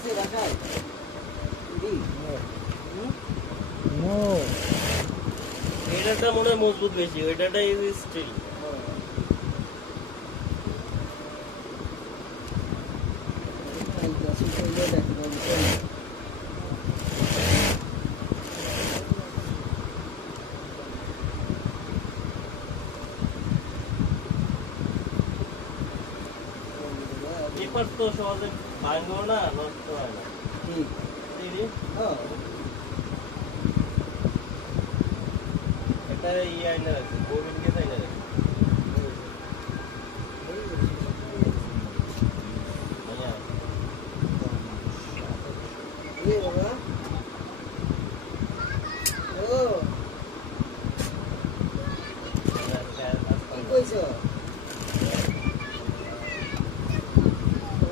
আছে বাসায় জি নো এটাটা মনে হয় মজবুত বেশি, ওইটাটাই স্টিল। পেপার তো সহজে ভাঙবো না, নষ্ট হয় না। ঠিক এটা ইয়ে আইনা রাখছি, কোভিড কেস আইনা রাখছি। বাবা ও কি কইছো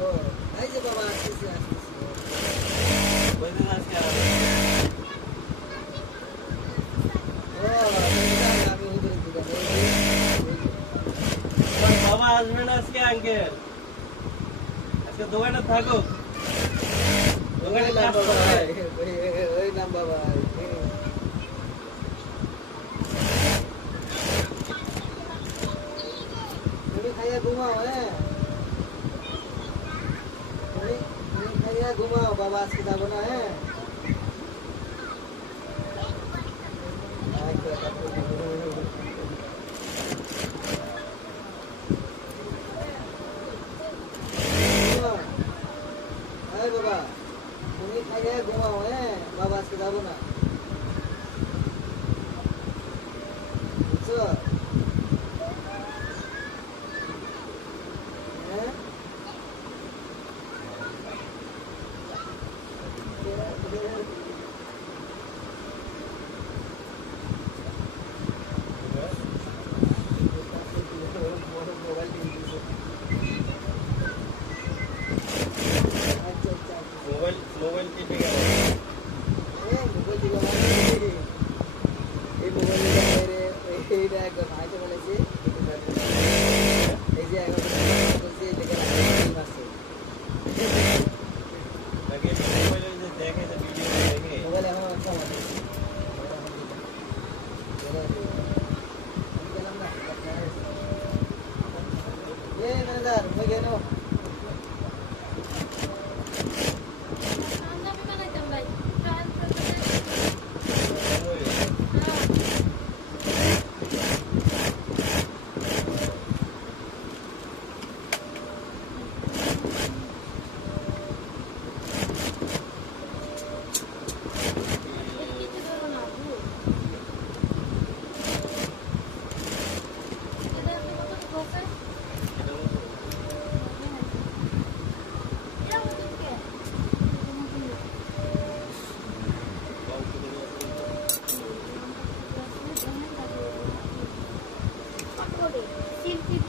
ও এই যে বাবা আসতেছে ওই দিন আজকে আমি ওদের দোকানে বাবা আসবে না আজকে, আঙ্কেল আজকে দোকানে থাকো, দোকানে কাজ করবে। ওই নাম বাবা তুমি খাইয়া ঘুমাও হ্যাঁ তুমি খাইয়া ঘুমাও, বাবা আজকে যাবো না হ্যাঁ বাবা তুমি খাইয়া ঘুমাও হ্যাঁ, বাবা আজকে যাবো না বুঝছো হ্যাঁ মোবাইল টিপে গেল। নাকি মোবাইলে যে দেখে, যে ভিডিও দেখে, Sim, sim.